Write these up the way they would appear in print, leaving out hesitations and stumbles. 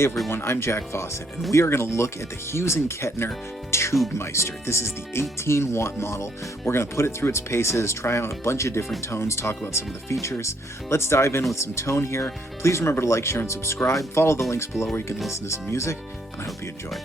Hey everyone, I'm Jack Fossett, and we are going to look at the Hughes and Kettner Tubemeister. This is the 18 watt model. We're going to put it through its paces, try out a bunch of different tones, talk about some of the features. Let's dive in with some tone here. Please remember to like, share, and subscribe. Follow the links below where you can listen to some music, and I hope you enjoy.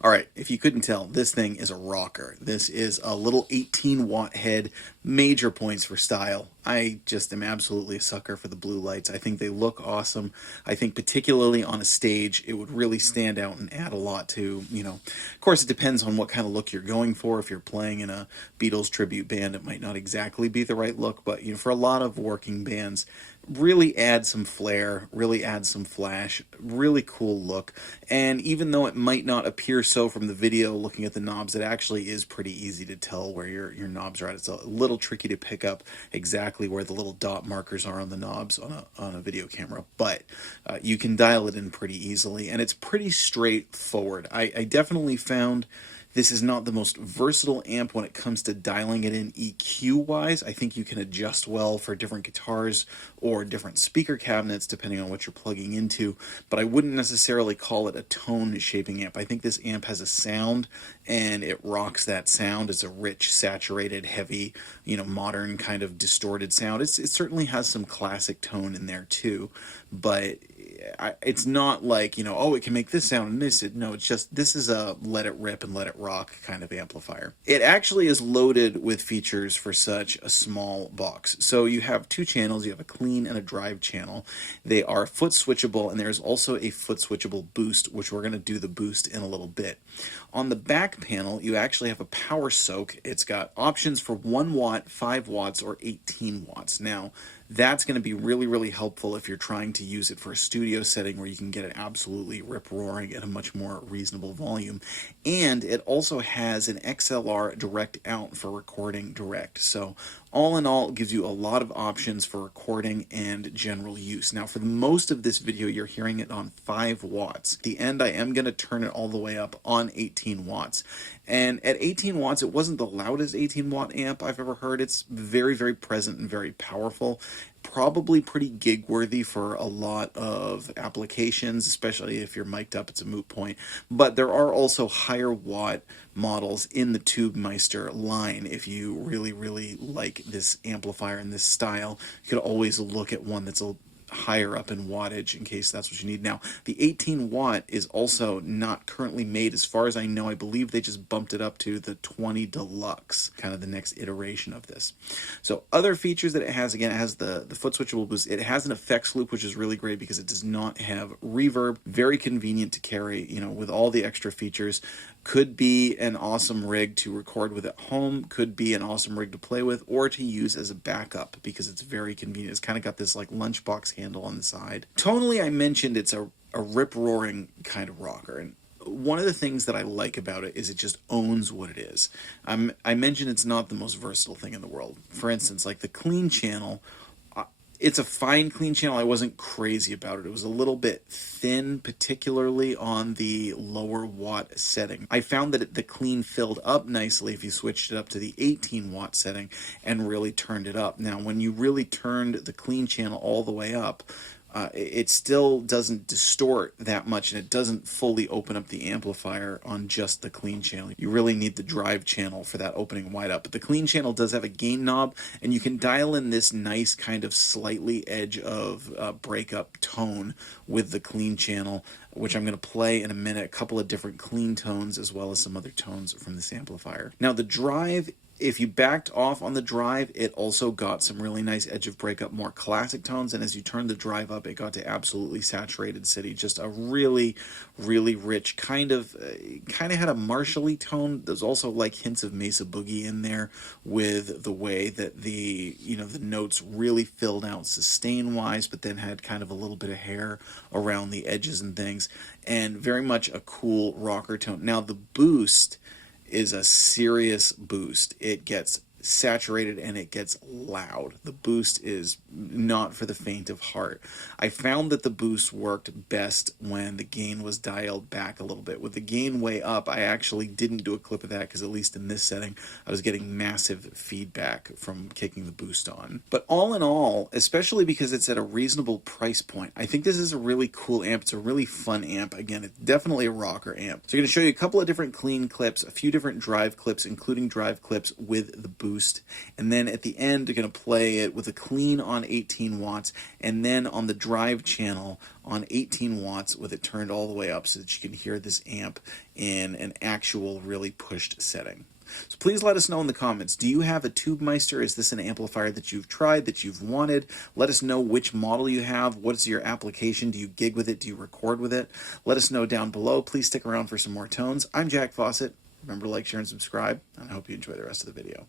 All right, if you couldn't tell, this thing is a rocker. This is a little 18 watt head, major points for style. I just am absolutely a sucker for the blue lights. I think they look awesome. I think particularly on a stage, it would really stand out and add a lot to, of course it depends on what kind of look you're going for. If you're playing in a Beatles tribute band, it might not exactly be the right look, but for a lot of working bands, really add some flair, really add some flash, really cool look. And even though it might not appear so from the video looking at the knobs, it actually is pretty easy to tell where your knobs are at. It's a little tricky to pick up exactly where the little dot markers are on the knobs on a video camera, but you can dial it in pretty easily, and it's pretty straightforward. I definitely found this is not the most versatile amp when it comes to dialing it in EQ-wise. I think you can adjust well for different guitars or different speaker cabinets depending on what you're plugging into, but I wouldn't necessarily call it a tone-shaping amp. I think this amp has a sound, and it rocks that sound. It's a rich, saturated, heavy, modern kind of distorted sound. It certainly has some classic tone in there too, but it's not like, oh, it can make this sound and this. No, it's just, this is a let it rip and let it rock kind of amplifier. It actually is loaded with features for such a small box. So you have two channels. You have a clean and a drive channel. They are foot switchable, and there's also a foot switchable boost, which we're going to do the boost in a little bit. On the back panel, you actually have a power soak. It's got options for 1 watt, 5 watts, or 18 watts. Now, that's going to be really, really helpful if you're trying to use it for a studio setting where you can get it absolutely rip-roaring at a much more reasonable volume. And it also has an XLR direct out for recording direct. So all in all, it gives you a lot of options for recording and general use. Now, for the most of this video, you're hearing it on 5 watts. At the end, I am going to turn it all the way up on 18 watts. And at 18 watts, it wasn't the loudest 18 watt amp I've ever heard. It's very, very present and very powerful. Probably pretty gig worthy for a lot of applications, especially if you're mic'd up, it's a moot point. But there are also higher watt models in the Tubemeister line. If you really, really like this amplifier and this style, you could always look at one that's a higher up in wattage in case that's what you need. Now, the 18 watt is also not currently made. As far as I know, I believe they just bumped it up to the 20 Deluxe, kind of the next iteration of this. So other features that it has, again, it has the foot switchable boost. It has an effects loop, which is really great because it does not have reverb. Very convenient to carry, you know, with all the extra features. Could be an awesome rig to record with at home, could be an awesome rig to play with, or to use as a backup because it's very convenient. It's kind of got this like lunchbox handle on the side. Tonally, I mentioned it's a rip-roaring kind of rocker, and one of the things that I like about it is it just owns what it is. I mentioned it's not the most versatile thing in the world. For instance, like the clean channel, it's a fine clean channel. I wasn't crazy about it. It was a little bit thin, particularly on the lower watt setting. I found that the clean filled up nicely if you switched it up to the 18 watt setting and really turned it up. Now, when you really turned the clean channel all the way up, it still doesn't distort that much, and it doesn't fully open up the amplifier on just the clean channel. You really need the drive channel for that opening wide up. But the clean channel does have a gain knob, and you can dial in this nice kind of slightly edge of breakup tone with the clean channel, which I'm going to play in a minute. A couple of different clean tones as well as some other tones from this amplifier. Now the drive, if you backed off on the drive, it also got some really nice edge of breakup, more classic tones, and as you turned the drive up, it got to absolutely saturated city. Just a really, really rich kind of had a Marshall-y tone. There's also like hints of Mesa Boogie in there with the way that the notes really filled out sustain-wise, but then had kind of a little bit of hair around the edges and things, and very much a cool rocker tone. Now the boost is a serious boost. It gets saturated and it gets loud. The boost is not for the faint of heart. I found that the boost worked best when the gain was dialed back a little bit. With the gain way up, I actually didn't do a clip of that because at least in this setting, I was getting massive feedback from kicking the boost on. But all in all, especially because it's at a reasonable price point, I think this is a really cool amp. It's a really fun amp. Again, it's definitely a rocker amp. So I'm going to show you a couple of different clean clips, a few different drive clips, including drive clips with the boost. And then at the end, they're going to play it with a clean on 18 watts and then on the drive channel on 18 watts with it turned all the way up so that you can hear this amp in an actual really pushed setting. So please let us know in the comments, do you have a Tubemeister? Is this an amplifier that you've tried, that you've wanted? Let us know which model you have. What is your application? Do you gig with it? Do you record with it? Let us know down below. Please stick around for some more tones. I'm Jack Fossett. Remember to like, share, and subscribe, and I hope you enjoy the rest of the video.